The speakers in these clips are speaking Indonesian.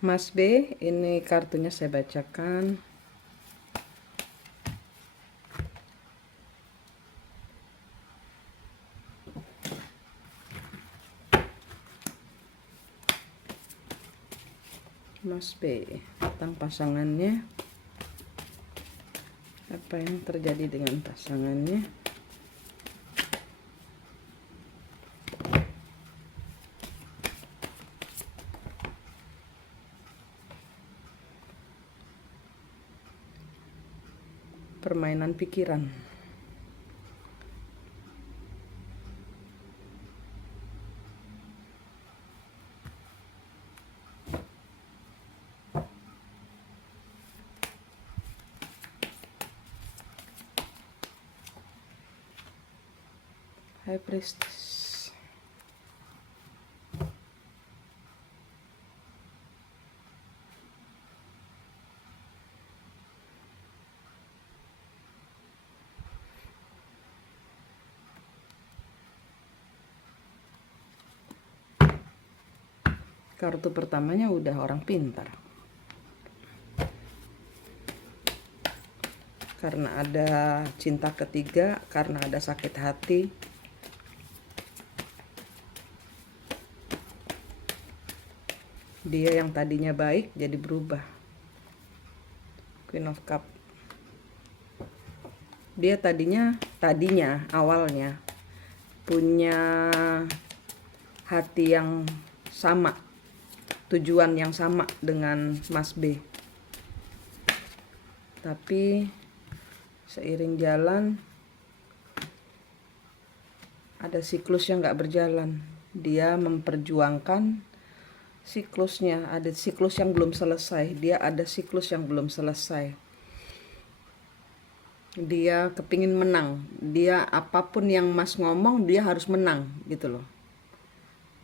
Mas B, ini kartunya saya bacakan. Mas B, tentang pasangannya. Apa yang terjadi dengan pasangannya? Permainan pikiran. High Priestess. Kartu pertamanya udah orang pintar. Karena ada cinta ketiga, karena ada sakit hati. Dia yang tadinya baik jadi berubah. Queen of Cup. Dia tadinya awalnya punya hati yang sama, tujuan yang sama dengan Mas B. Tapi seiring jalan ada siklus yang gak berjalan. Dia memperjuangkan siklusnya, ada siklus yang belum selesai. Dia ada siklus yang belum selesai. Dia kepingin menang. Dia apapun yang Mas ngomong, dia harus menang gitu loh.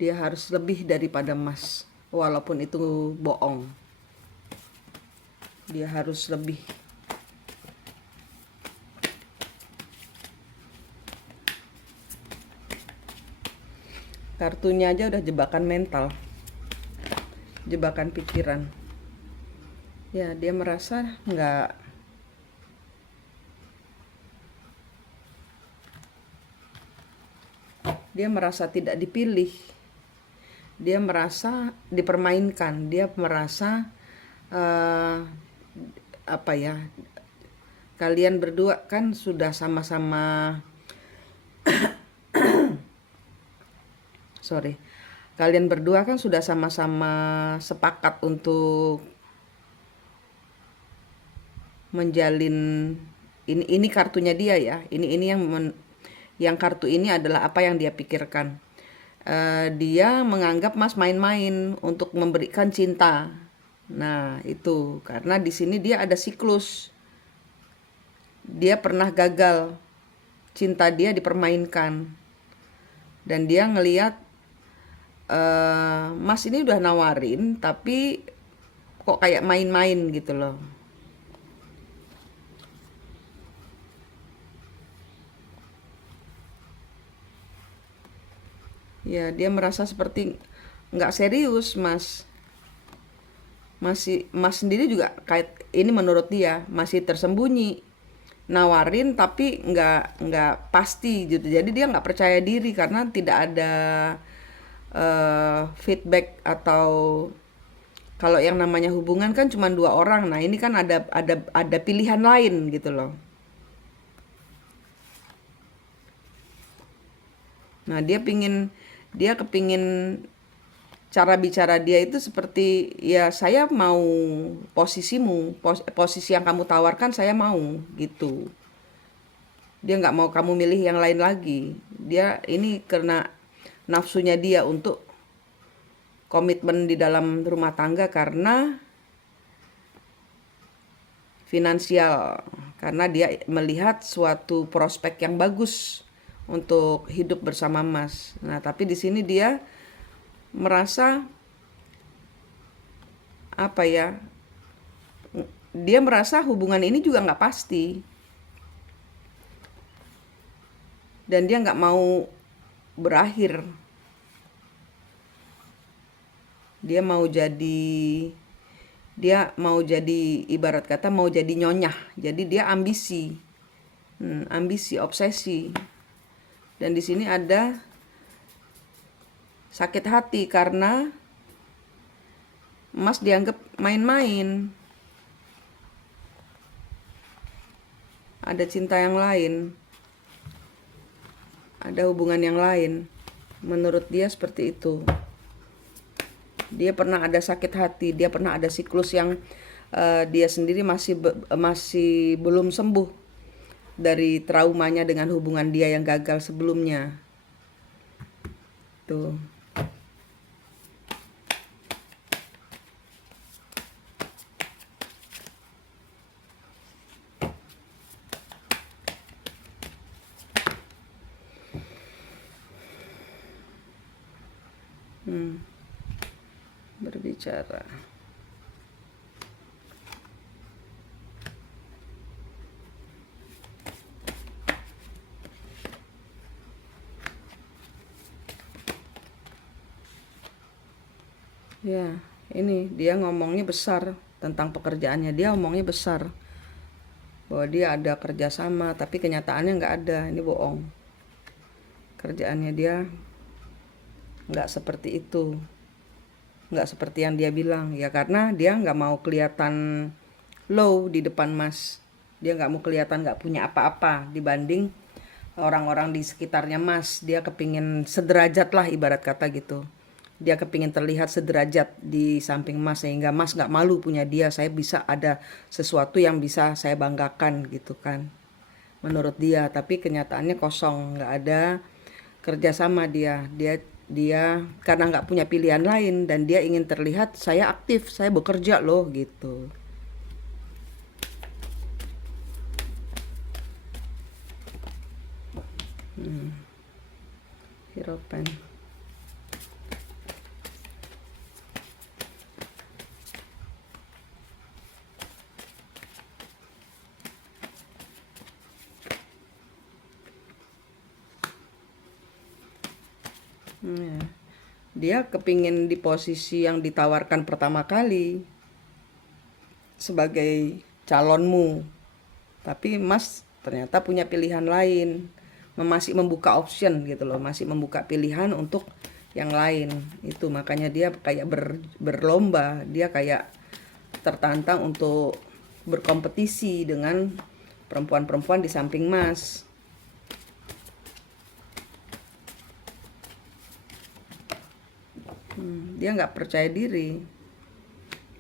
Dia harus lebih daripada Mas, walaupun itu bohong. Dia harus lebih. Kartunya aja udah jebakan mental, jebakan pikiran. Ya, dia merasa dia merasa tidak dipilih. Dia merasa dipermainkan. Dia merasa kalian berdua kan sudah sama-sama kalian berdua kan sudah sama-sama sepakat untuk menjalin ini kartunya dia ya. Ini yang kartu ini adalah apa yang dia pikirkan. Dia menganggap Mas main-main untuk memberikan cinta. Nah, itu karena di sini dia ada siklus. Dia pernah gagal. Cinta dia dipermainkan. Dan dia ngelihat Mas ini udah nawarin tapi kok kayak main-main gitu loh. Ya, dia merasa seperti nggak serius, Mas. Mas sendiri juga kayak ini menurut dia masih tersembunyi, nawarin tapi nggak pasti gitu. Jadi dia nggak percaya diri karena tidak ada feedback. Atau kalau yang namanya hubungan kan cuma dua orang, nah ini kan ada pilihan lain gitu loh. Nah, dia kepingin cara bicara dia itu seperti ya saya mau posisimu, posisi yang kamu tawarkan saya mau gitu. Dia nggak mau kamu milih yang lain lagi. Dia ini karena nafsunya dia untuk komitmen di dalam rumah tangga karena finansial, karena dia melihat suatu prospek yang bagus untuk hidup bersama Mas. Nah, tapi di sini dia merasa dia merasa hubungan ini juga nggak pasti dan dia nggak mau berakhir. Dia mau jadi Dia mau jadi, ibarat kata mau jadi nyonyah. Jadi dia ambisi, ambisi, obsesi. Dan di sini ada sakit hati karena Mas dianggap main-main. Ada cinta yang lain, ada hubungan yang lain. Menurut dia seperti itu. Dia pernah ada sakit hati, dia pernah ada siklus yang dia sendiri masih belum sembuh dari traumanya dengan hubungan dia yang gagal sebelumnya. Tuh. Berbicara. Ya, ini dia ngomongnya besar tentang pekerjaannya. Dia ngomongnya besar bahwa dia ada kerjasama, tapi kenyataannya nggak ada. Ini bohong. Kerjaannya dia nggak seperti itu, nggak seperti yang dia bilang. Ya karena dia nggak mau kelihatan low di depan Mas. Dia nggak mau kelihatan nggak punya apa-apa dibanding orang-orang di sekitarnya Mas. Dia kepingin sederajat lah, ibarat kata gitu. Dia kepingin terlihat sederajat di samping Mas, sehingga Mas nggak malu punya dia. Saya bisa ada sesuatu yang bisa saya banggakan gitu kan, menurut dia. Tapi kenyataannya kosong, nggak ada kerjasama. Dia karena nggak punya pilihan lain dan dia ingin terlihat saya aktif, saya bekerja loh gitu. Hierophant. Dia kepingin di posisi yang ditawarkan pertama kali sebagai calonmu, tapi Mas ternyata punya pilihan lain, masih membuka option gitu loh, masih membuka pilihan untuk yang lain. Itu makanya dia kayak berlomba, dia kayak tertantang untuk berkompetisi dengan perempuan-perempuan di samping Mas. Dia nggak percaya diri,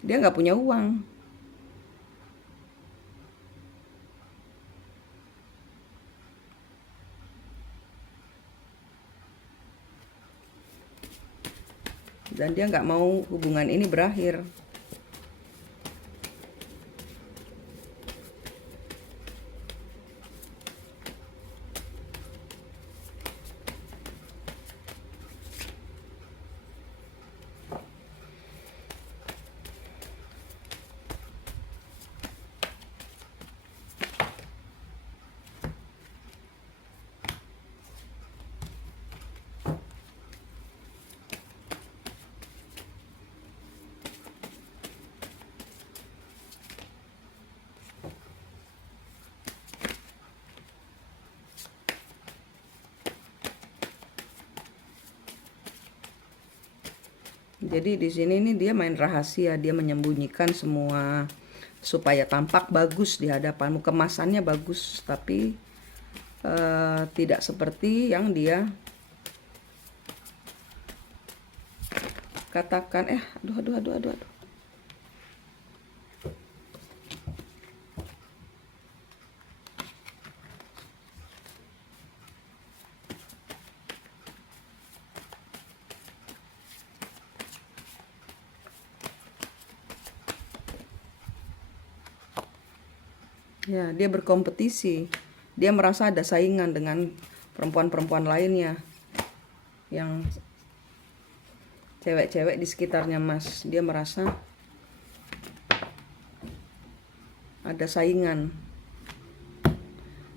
dia nggak punya uang. Dan dia nggak mau hubungan ini berakhir. Jadi di sini nih dia main rahasia, dia menyembunyikan semua supaya tampak bagus di hadapanmu, kemasannya bagus, tapi tidak seperti yang dia katakan. Aduh. Ya, dia berkompetisi. Dia merasa ada saingan dengan perempuan-perempuan lainnya, yang cewek-cewek di sekitarnya Mas. Dia merasa ada saingan.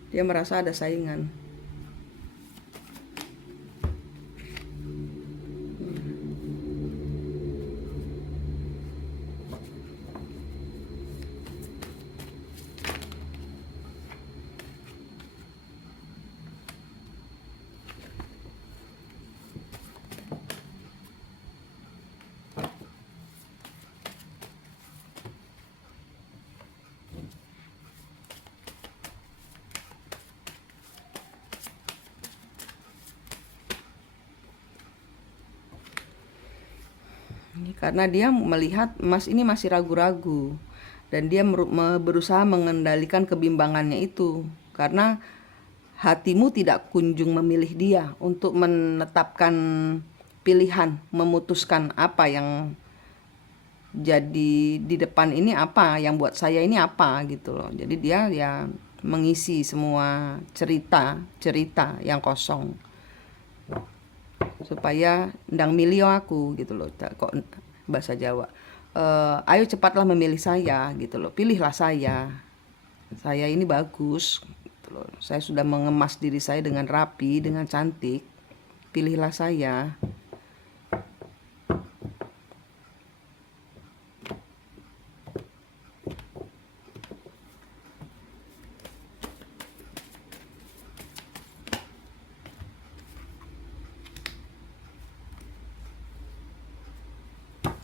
Dia merasa ada saingan. karena dia melihat Mas ini masih ragu-ragu, dan dia berusaha mengendalikan kebimbangannya itu, karena hatimu tidak kunjung memilih dia untuk menetapkan pilihan, memutuskan apa yang jadi di depan ini, apa yang buat saya ini apa gitu loh. Jadi dia ya mengisi semua cerita yang kosong supaya ndang milio aku gitu loh. Kok bahasa Jawa, ayo cepatlah memilih saya gitu loh, pilihlah saya ini bagus gitu loh. Saya sudah mengemas diri saya dengan rapi, dengan cantik, pilihlah saya.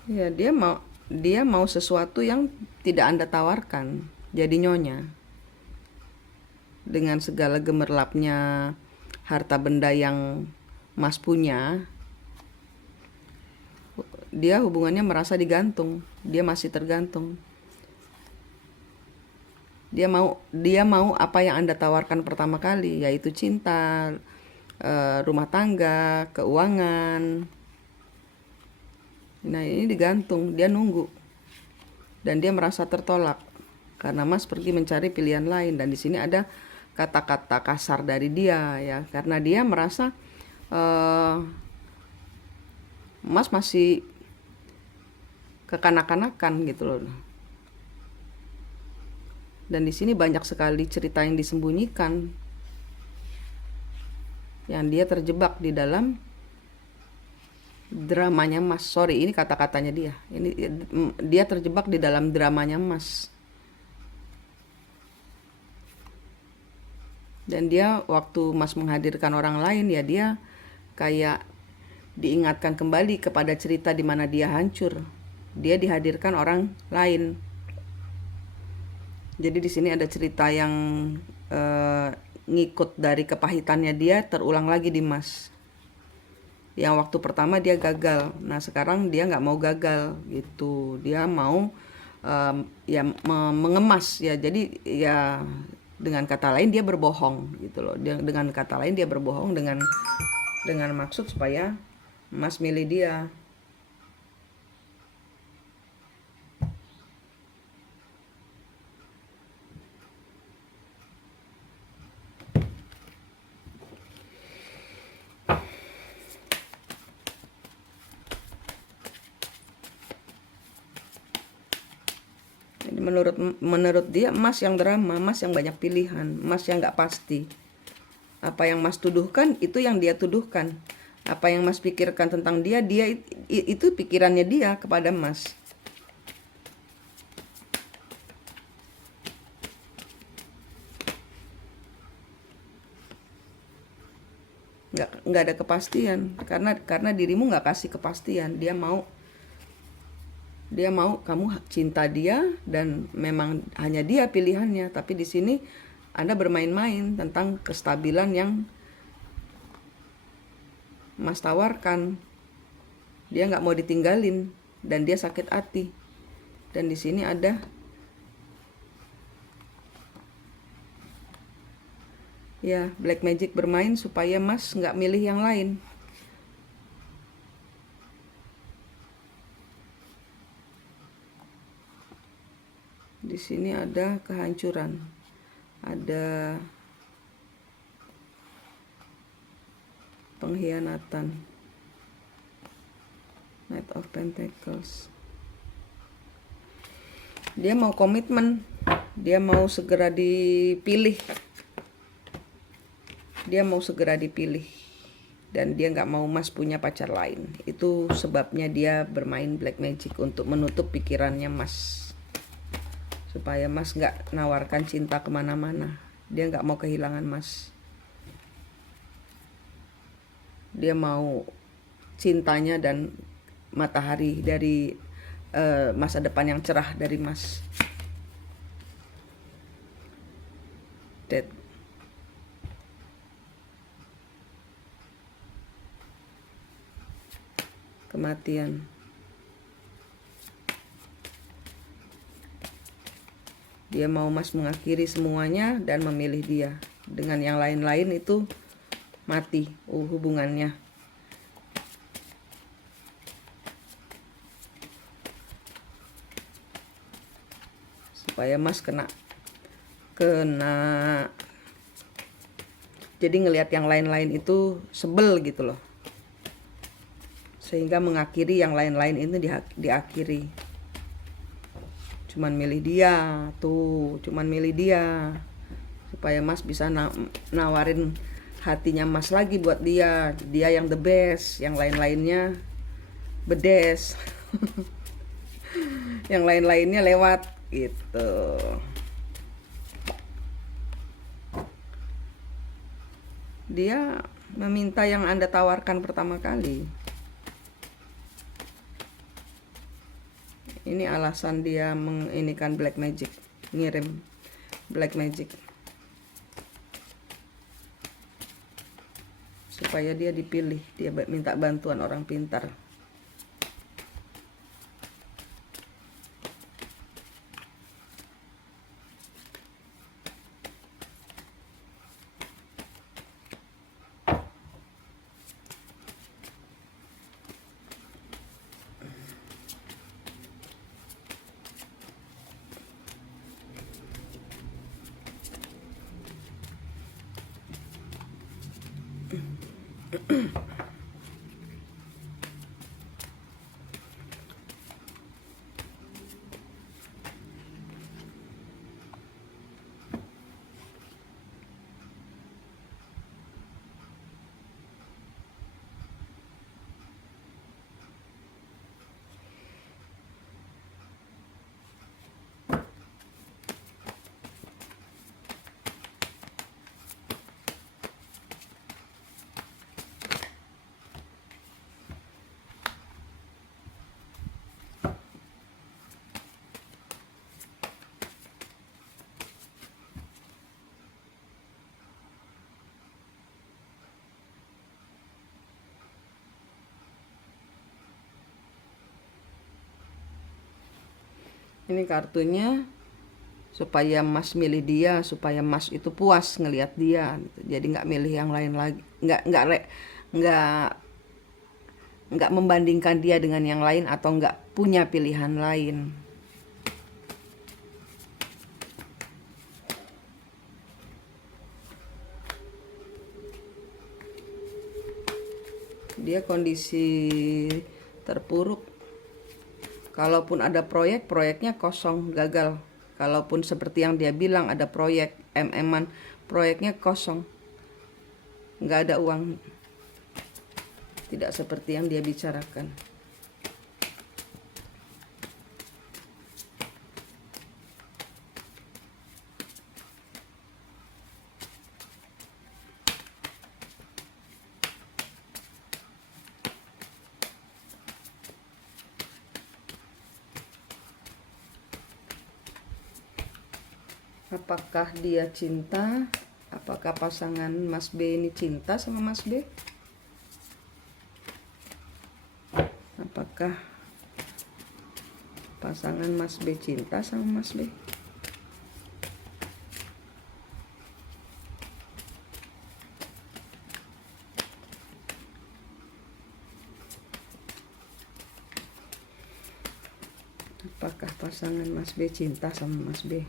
Ya, dia mau sesuatu yang tidak Anda tawarkan. Jadi nyonya, dengan segala gemerlapnya harta benda yang Mas punya, dia hubungannya merasa digantung. Dia masih tergantung. Dia mau apa yang Anda tawarkan pertama kali, yaitu cinta, rumah tangga, keuangan. Nah, ini digantung, dia nunggu. Dan dia merasa tertolak karena Mas pergi mencari pilihan lain. Dan di sini ada kata-kata kasar dari dia ya, karena dia merasa Mas masih kekanak-kanakan gitu loh. Dan di sini banyak sekali cerita yang disembunyikan, yang dia terjebak di dalam dramanya Mas. Sorry, ini kata-katanya dia. Ini dia terjebak di dalam dramanya Mas. Dan dia waktu Mas menghadirkan orang lain ya, dia kayak diingatkan kembali kepada cerita di mana dia hancur. Dia dihadirkan orang lain. Jadi di sini ada cerita yang ngikut dari kepahitannya dia terulang lagi di Mas. Yang waktu pertama dia gagal, nah sekarang dia nggak mau gagal gitu. Dia mau ya mengemas ya. Jadi ya dengan kata lain dia berbohong gitu loh. Dengan kata lain dia berbohong dengan maksud supaya Mas milih dia. Jadi menurut dia Mas yang drama, Mas yang banyak pilihan, Mas yang nggak pasti. Apa yang Mas tuduhkan itu yang dia tuduhkan. Apa yang Mas pikirkan tentang dia itu pikirannya dia kepada Mas. Nggak ada kepastian, karena dirimu nggak kasih kepastian. Dia mau kamu cinta dia dan memang hanya dia pilihannya. Tapi di sini Anda bermain-main tentang kestabilan yang Mas tawarkan. Dia nggak mau ditinggalin dan dia sakit hati. Dan di sini ada ya black magic bermain supaya Mas nggak milih yang lain. Di sini ada kehancuran, ada pengkhianatan, Knight of Pentacles. Dia mau komitmen, dia mau segera dipilih, dan dia nggak mau Mas punya pacar lain. Itu sebabnya dia bermain black magic untuk menutup pikirannya Mas, supaya Mas nggak nawarkan cinta kemana-mana. Dia nggak mau kehilangan Mas. Dia mau cintanya dan matahari dari masa depan yang cerah dari Mas. Death. Kematian. Dia mau Mas mengakhiri semuanya dan memilih dia. Dengan yang lain-lain itu mati hubungannya. Supaya Mas kena jadi ngelihat yang lain-lain itu sebel gitu loh, sehingga mengakhiri yang lain-lain itu diakhiri. Cuman milih dia tuh, cuman milih dia supaya Mas bisa nawarin hatinya Mas lagi buat dia yang the best, yang lain-lainnya bedes. Yang lain-lainnya lewat gitu. Dia meminta yang Anda tawarkan pertama kali. Ini alasan dia menginikan black magic, ngirim black magic, supaya dia dipilih. Dia minta bantuan orang pintar. Ini kartunya supaya Mas milih dia, supaya Mas itu puas ngelihat dia gitu. Jadi nggak milih yang lain lagi, nggak membandingkan dia dengan yang lain, atau nggak punya pilihan lain. Dia kondisi terpuruk. Kalaupun ada proyeknya kosong, gagal. Kalaupun seperti yang dia bilang ada proyek, MM-an, proyeknya kosong, nggak ada uang. Tidak seperti yang dia bicarakan. Apakah dia cinta? Apakah pasangan Mas B ini cinta sama Mas B? Apakah pasangan Mas B cinta sama Mas B? Apakah pasangan Mas B cinta sama Mas B?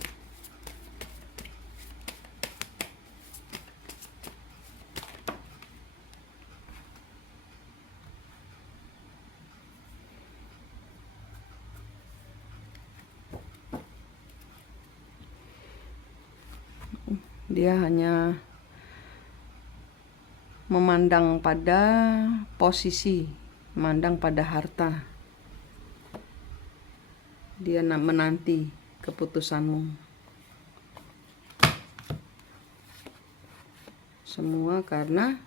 Dia hanya memandang pada posisi, memandang pada harta. Dia menanti keputusanmu. Semua karena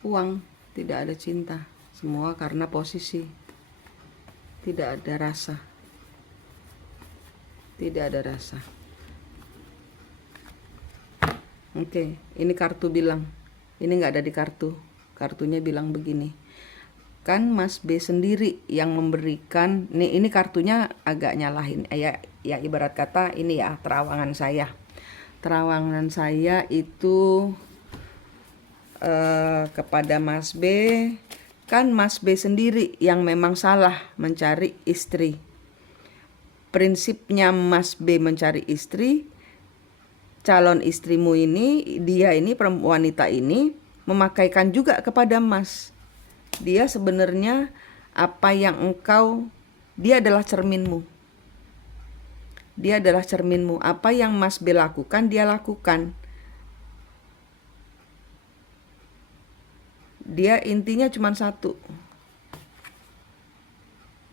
uang, tidak ada cinta. Semua karena posisi, tidak ada rasa. Tidak ada rasa. Oke, ini kartu bilang. Ini nggak ada di kartu. Kartunya bilang begini. kan Mas B sendiri yang memberikan. Ini kartunya agak nyalahin ya ibarat kata ini ya terawangan saya itu kepada Mas B. Kan Mas B sendiri yang memang salah mencari istri. Prinsipnya Mas B mencari istri, calon istrimu ini, dia ini wanita ini memakaikan juga kepada Mas. Dia sebenarnya apa yang dia adalah cerminmu. Dia adalah cerminmu. Apa yang Mas B lakukan, dia lakukan. Dia intinya cuma satu.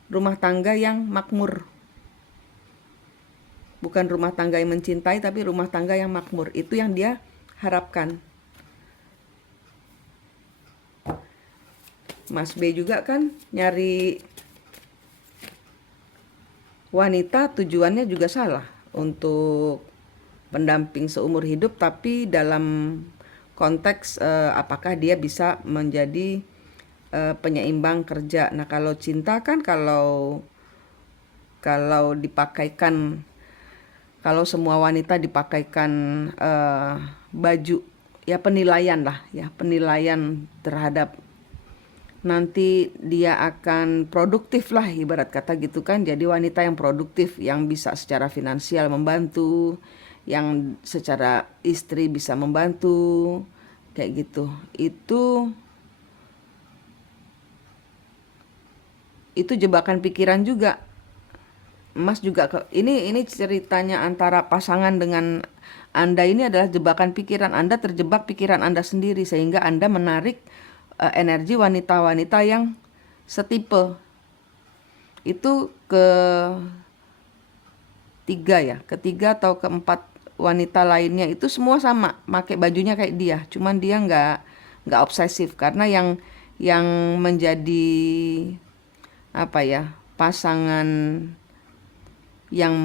Rumah tangga yang makmur. Bukan rumah tangga yang mencintai, tapi rumah tangga yang makmur. Itu yang dia harapkan. Mas B juga kan nyari wanita, tujuannya juga salah. Untuk pendamping seumur hidup, tapi dalam konteks apakah dia bisa menjadi penyeimbang kerja. Nah, kalau cinta kan kalau dipakaikan, kalau semua wanita dipakaikan baju, ya penilaian terhadap nanti dia akan produktif lah ibarat kata gitu kan. Jadi wanita yang produktif, yang bisa secara finansial membantu, yang secara istri bisa membantu, kayak gitu. Itu jebakan pikiran juga. Mas juga ini ceritanya antara pasangan dengan Anda ini adalah jebakan pikiran. Anda terjebak pikiran Anda sendiri sehingga Anda menarik energi wanita-wanita yang setipe. Itu ketiga atau keempat wanita lainnya itu semua sama, pakai bajunya kayak dia. Cuman dia nggak obsesif karena yang menjadi pasangan yang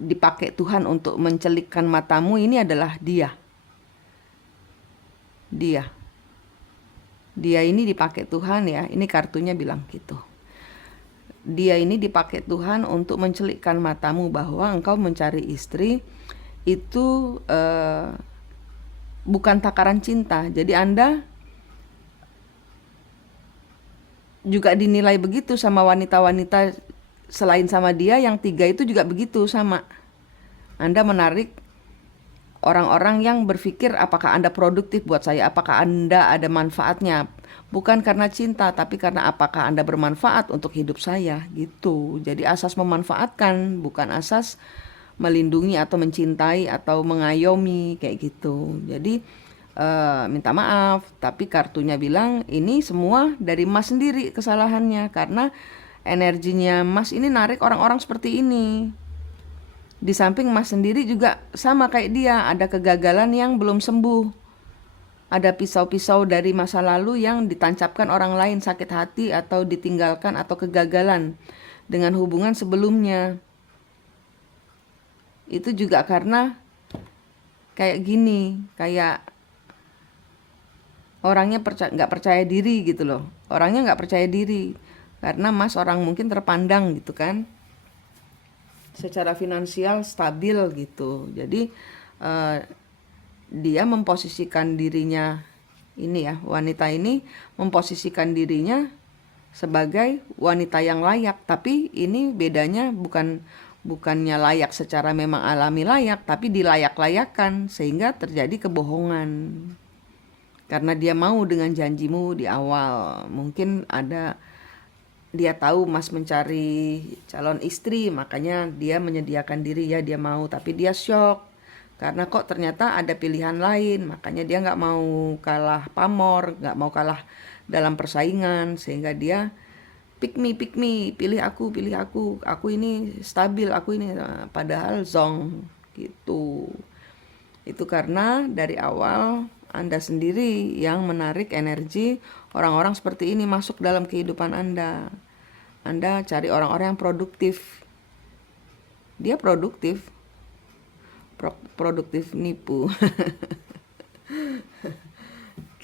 dipakai Tuhan untuk mencelikkan matamu ini adalah dia. Dia ini dipakai Tuhan ya. Ini kartunya bilang gitu. Dia ini dipakai Tuhan untuk mencelikkan matamu bahwa engkau mencari istri itu bukan takaran cinta. Jadi Anda juga dinilai begitu sama wanita-wanita selain sama dia, yang tiga itu juga begitu sama. Anda menarik orang-orang yang berpikir apakah Anda produktif buat saya, apakah Anda ada manfaatnya. Bukan karena cinta, tapi karena apakah Anda bermanfaat untuk hidup saya gitu. Jadi asas memanfaatkan, bukan asas melindungi atau mencintai atau mengayomi kayak gitu. Jadi minta maaf, tapi kartunya bilang ini semua dari Mas sendiri kesalahannya, karena energinya Mas ini narik orang-orang seperti ini. Di samping Mas sendiri juga sama kayak dia, ada kegagalan yang belum sembuh. Ada pisau-pisau dari masa lalu yang ditancapkan orang lain, sakit hati atau ditinggalkan atau kegagalan dengan hubungan sebelumnya. Itu juga karena kayak gini, kayak orangnya nggak percaya diri gitu loh. Orangnya nggak percaya diri karena Mas orang mungkin terpandang gitu kan, secara finansial stabil gitu. Jadi dia memposisikan dirinya ini ya, wanita ini memposisikan dirinya sebagai wanita yang layak. Tapi ini bedanya bukannya layak secara memang alami layak, tapi dilayak-layakan sehingga terjadi kebohongan. Karena dia mau dengan janjimu di awal. Mungkin dia tahu Mas mencari calon istri, makanya dia menyediakan diri ya, dia mau. Tapi dia shock karena kok ternyata ada pilihan lain. Makanya dia gak mau kalah pamor, gak mau kalah dalam persaingan. Sehingga dia pick me, pilih aku ini stabil, aku ini. Padahal zong gitu. Itu karena dari awal Anda sendiri yang menarik energi orang-orang seperti ini masuk dalam kehidupan Anda. Anda cari orang-orang yang produktif. Dia produktif. Produktif nipu.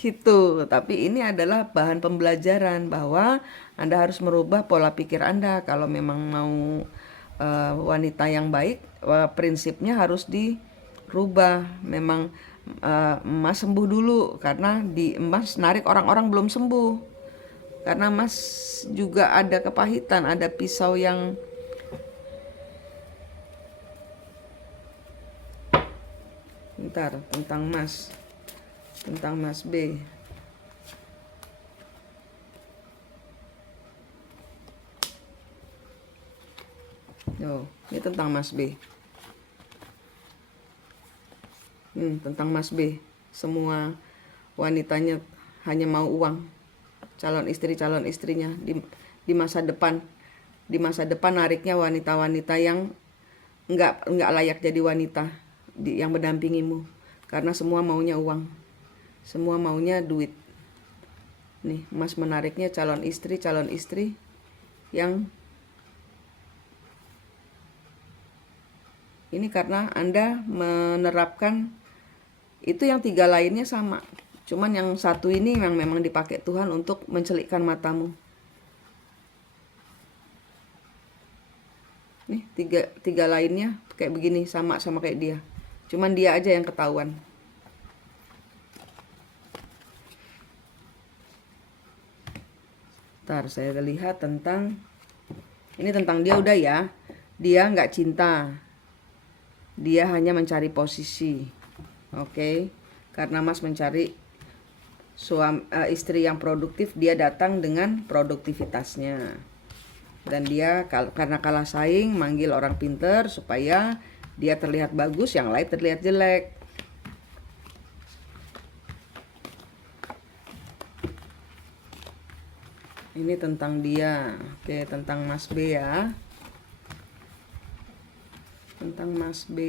gitu. Tapi ini adalah bahan pembelajaran bahwa Anda harus merubah pola pikir Anda kalau memang mau wanita yang baik, prinsipnya harus dirubah. Memang Mas sembuh dulu karena di Mas narik orang-orang belum sembuh. Karena Mas juga ada kepahitan, ada pisau yang bentar tentang Mas B. Oh, ini tentang Mas B. Tentang Mas B. Semua wanitanya hanya mau uang. Calon istrinya di masa depan. Di masa depan nariknya wanita-wanita yang enggak layak jadi wanita yang mendampingimu. Karena semua maunya uang. Semua maunya duit. Nih, Mas menariknya calon istri yang ini karena Anda menerapkan itu, yang 3 lainnya sama. Cuman yang satu ini yang memang dipakai Tuhan untuk mencelikkan matamu. Nih, tiga lainnya kayak begini, sama kayak dia. Cuman dia aja yang ketahuan. Ntar saya lihat ini tentang dia udah ya. Dia nggak cinta. Dia hanya mencari posisi. Oke. Karena Mas mencari istri yang produktif, dia datang dengan produktivitasnya. Dan dia karena kalah saing manggil orang pinter supaya dia terlihat bagus, yang lain terlihat jelek. Ini tentang dia. Oke, tentang Mas B ya. Tentang Mas B.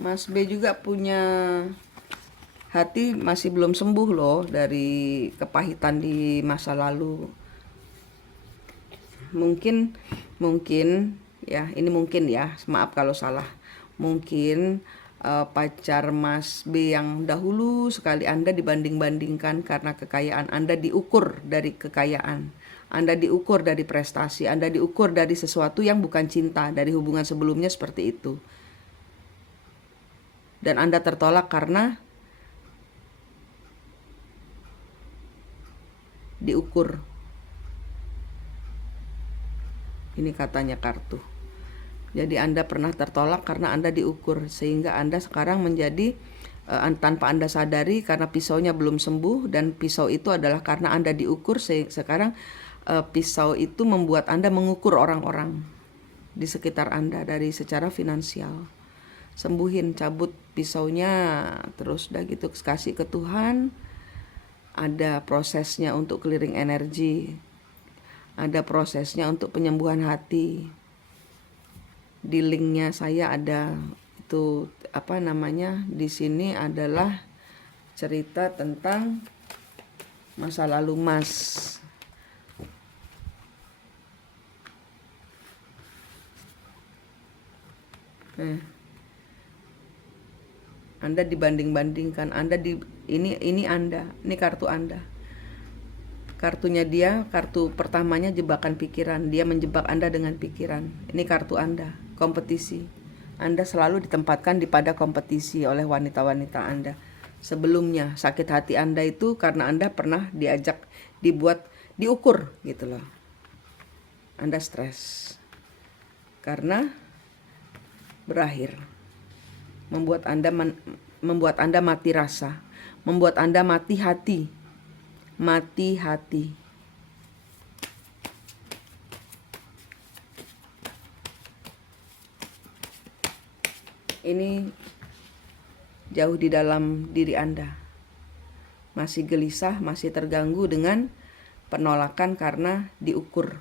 Mas B juga punya hati masih belum sembuh loh dari kepahitan di masa lalu. Mungkin ya, ini mungkin ya, maaf kalau salah. Mungkin pacar Mas B yang dahulu sekali Anda dibanding-bandingkan karena kekayaan. Anda diukur dari kekayaan, Anda diukur dari prestasi, Anda diukur dari sesuatu yang bukan cinta, dari hubungan sebelumnya seperti itu. Dan Anda tertolak karena diukur. Ini katanya kartu. Jadi Anda pernah tertolak karena Anda diukur, sehingga Anda sekarang menjadi tanpa Anda sadari karena pisaunya belum sembuh, dan pisau itu adalah karena Anda diukur. Sekarang pisau itu membuat Anda mengukur orang-orang di sekitar Anda dari secara finansial. Sembuhin, cabut pisaunya, terus udah gitu kasih ke Tuhan. Ada prosesnya untuk clearing energi, ada prosesnya untuk penyembuhan hati. Di linknya saya ada itu di sini adalah cerita tentang masa lalu Mas. Anda dibanding-bandingkan, ini Anda, ini kartu Anda. Kartunya dia, kartu pertamanya jebakan pikiran. Dia menjebak Anda dengan pikiran. Ini kartu Anda, kompetisi. Anda selalu ditempatkan pada kompetisi oleh wanita-wanita Anda. Sebelumnya sakit hati Anda itu karena Anda pernah diukur gitu loh. Anda stres karena berakhir membuat Anda mati rasa, membuat Anda mati hati. Ini jauh di dalam diri Anda. Masih gelisah, masih terganggu dengan penolakan karena diukur.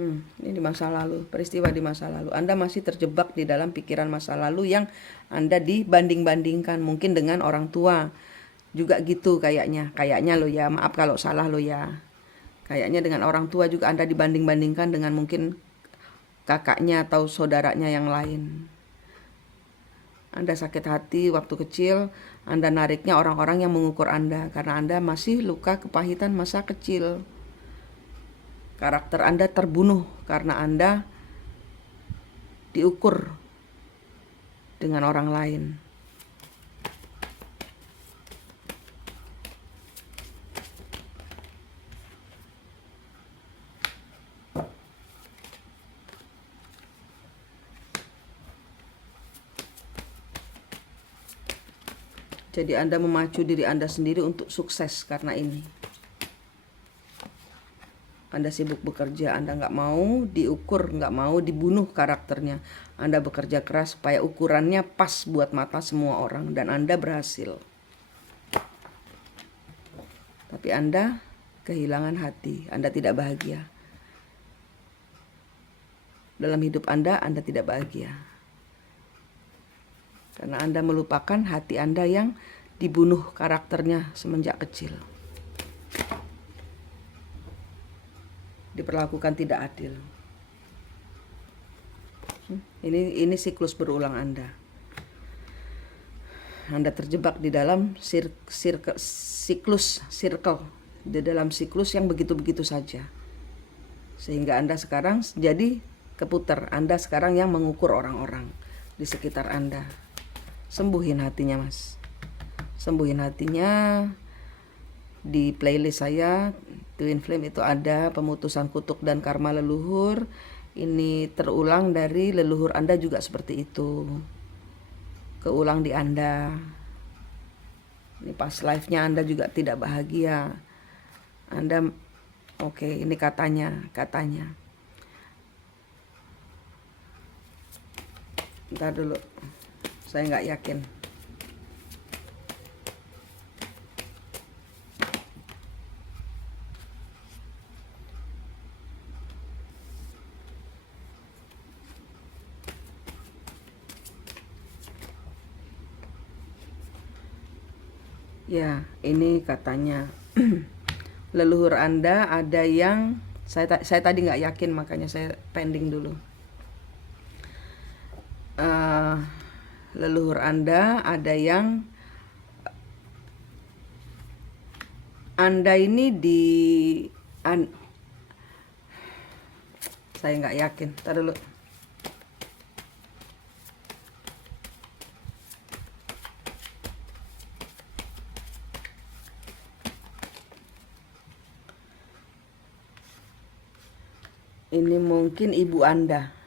Ini di masa lalu, peristiwa di masa lalu. Anda masih terjebak di dalam pikiran masa lalu yang Anda dibanding-bandingkan mungkin dengan orang tua, juga gitu kayaknya lo ya, maaf kalau salah lo ya. Kayaknya dengan orang tua juga Anda dibanding-bandingkan dengan mungkin kakaknya atau saudaranya yang lain. Anda sakit hati waktu kecil, Anda nariknya orang-orang yang mengukur Anda karena Anda masih luka kepahitan masa kecil. Karakter Anda terbunuh karena Anda diukur dengan orang lain. Jadi Anda memacu diri Anda sendiri untuk sukses karena ini. Anda sibuk bekerja, Anda nggak mau diukur, nggak mau dibunuh karakternya. Anda bekerja keras supaya ukurannya pas buat mata semua orang dan Anda berhasil. Tapi Anda kehilangan hati, Anda tidak bahagia. Dalam hidup Anda tidak bahagia. Karena Anda melupakan hati Anda yang dibunuh karakternya semenjak kecil. Diperlakukan tidak adil. Ini siklus berulang Anda. Anda terjebak di dalam siklus di dalam siklus yang begitu-begitu saja. Sehingga Anda sekarang jadi keputar. Anda sekarang yang mengukur orang-orang di sekitar Anda. Sembuhin hatinya, Mas. Sembuhin hatinya. Di playlist saya Twin Flame itu ada pemutusan kutuk dan karma leluhur. Ini terulang dari leluhur Anda juga seperti itu. Keulang di Anda. Ini past life-nya Anda juga tidak bahagia. Anda oke, ini katanya. Bentar dulu. Saya nggak yakin. Ya, ini katanya leluhur Anda ada yang saya tadi nggak yakin, makanya saya pending dulu. Leluhur Anda ada yang Anda ini saya nggak yakin. Ntar dulu. Ini mungkin ibu Anda.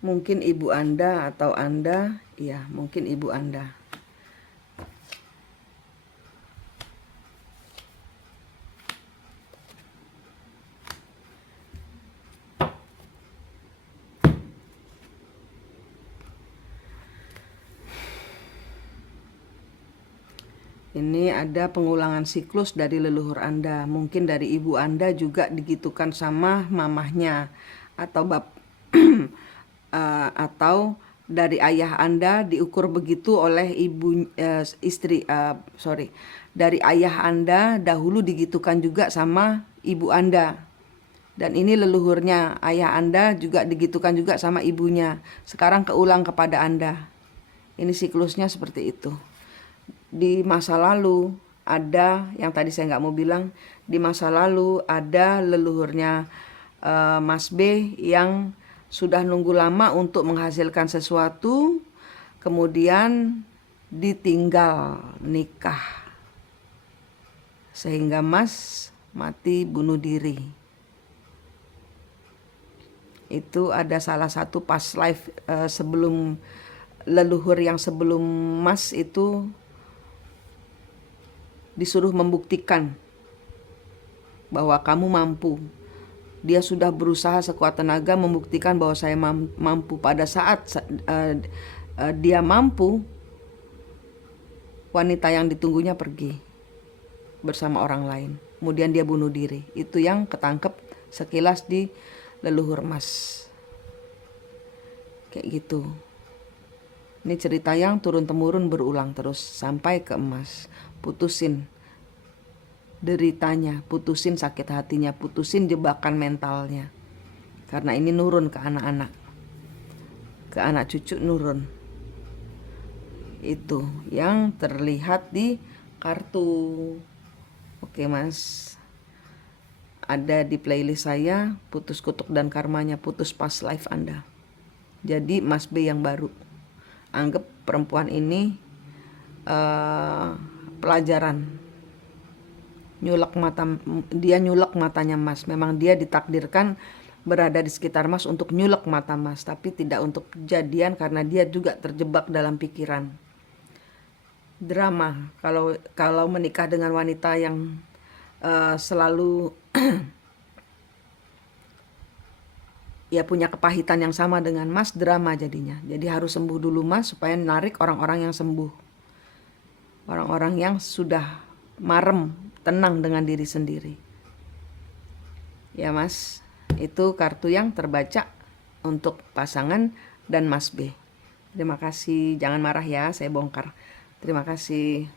Mungkin ibu Anda atau Anda, ya mungkin ibu Anda. Ini ada pengulangan siklus dari leluhur Anda. Mungkin dari ibu Anda juga digitukan sama mamahnya atau atau dari ayah Anda diukur begitu oleh dari ayah Anda dahulu digitukan juga sama ibu Anda. Dan ini leluhurnya, ayah Anda juga digitukan juga sama ibunya. Sekarang keulang kepada Anda. Ini siklusnya seperti itu. Di masa lalu ada, yang tadi saya nggak mau bilang, di masa lalu ada leluhurnya Mas B yang sudah nunggu lama untuk menghasilkan sesuatu, kemudian ditinggal nikah, sehingga Mas mati bunuh diri. Itu ada salah satu past life sebelum leluhur yang sebelum Mas itu disuruh membuktikan bahwa kamu mampu. Dia sudah berusaha sekuat tenaga membuktikan bahwa saya mampu. Pada saat dia mampu, wanita yang ditunggunya pergi bersama orang lain. Kemudian dia bunuh diri. Itu yang ketangkep sekilas di leluhur Mas. Kayak gitu. Ini cerita yang turun-temurun berulang terus sampai ke emas. Putusin deritanya, putusin sakit hatinya, putusin jebakan mentalnya. Karena ini nurun ke anak-anak, ke anak cucu nurun. Itu yang terlihat di kartu. Oke mas, ada di playlist saya, Putus Kutuk dan Karmanya, putus pas live Anda. Jadi Mas B yang baru. Anggap perempuan ini pelajaran. Nyulek mata, dia nyulek matanya Mas. Memang dia ditakdirkan berada di sekitar Mas untuk nyulek mata Mas, tapi tidak untuk kejadian karena dia juga terjebak dalam pikiran. Drama kalau menikah dengan wanita yang selalu ya punya kepahitan yang sama dengan Mas, drama jadinya. Jadi harus sembuh dulu Mas supaya narik orang-orang yang sembuh. Orang-orang yang sudah marem, tenang dengan diri sendiri. Ya Mas, itu kartu yang terbaca untuk pasangan dan Mas B. Terima kasih, jangan marah ya, saya bongkar. Terima kasih.